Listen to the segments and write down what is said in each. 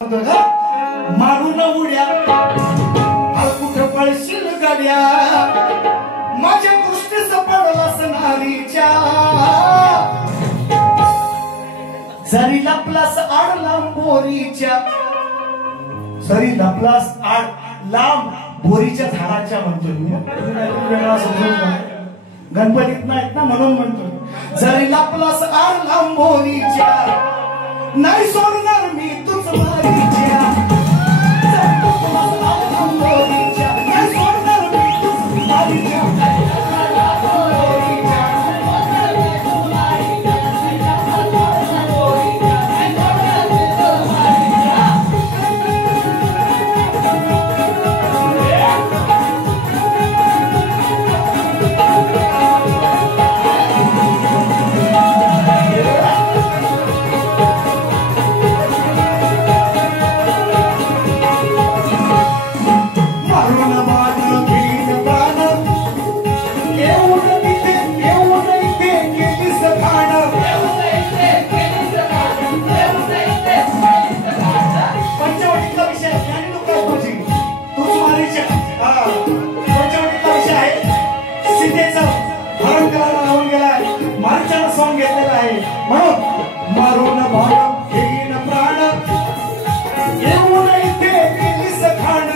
मारून उड्या कुठं पळशील गाड्या माझ्या दृष्टीस पडलास नारीच्या जरी लपलास आड लांब बोरीच्या जरी लपलास आड लांब बोरीच्या झाडाच्या म्हणतो गणपतीत नाहीत ना म्हणून म्हणतो जरी लपलास आड लांब बोरीच्या नाही सोडणार मी तुझ मारीच्या नाही सोडणार मी तुझ मारीच्या मारून भाव घेईन प्राण येऊन इथे गेलीस खाण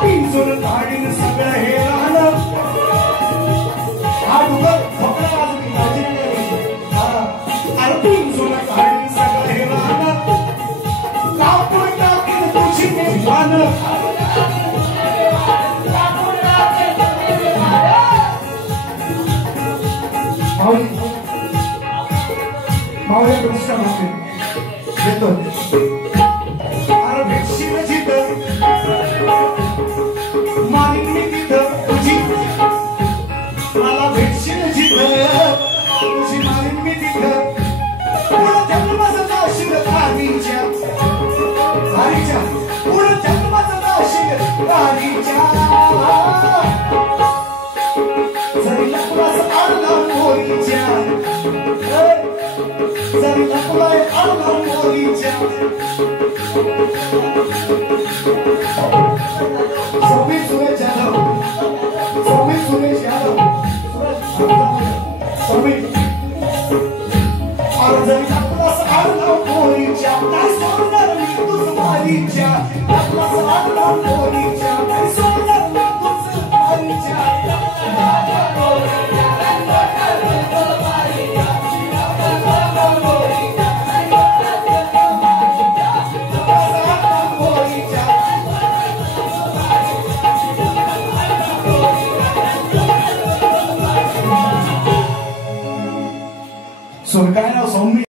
पिंजून काढीन सगळं हे राहणं हा डुगर फकरा वाजवी अरे पिंजून काढीन सगळं हे राहणं कापून टाकीन तुझी मान मावळ्या दृष्टा मागते येतो अरे भेटशील जिथं मारीन मी तिथं तुझी मला भेटशील जिथं तुझी मारीन मी तिथं पुढं जन्माचं जाशील खारीच्या खारीच्या पुढं जन्माचं जाशील खारीच्या जरी लपलास आडला मोरीच्या जरी लपलाय आडला मोरीच्या समीर सुरेश यादव समीर सुरेश यादव समीर अरे जरी लपलास आडला मोरीच्या नाही सोडणार मी तुझ मारीच्या लपलास आडला मोरी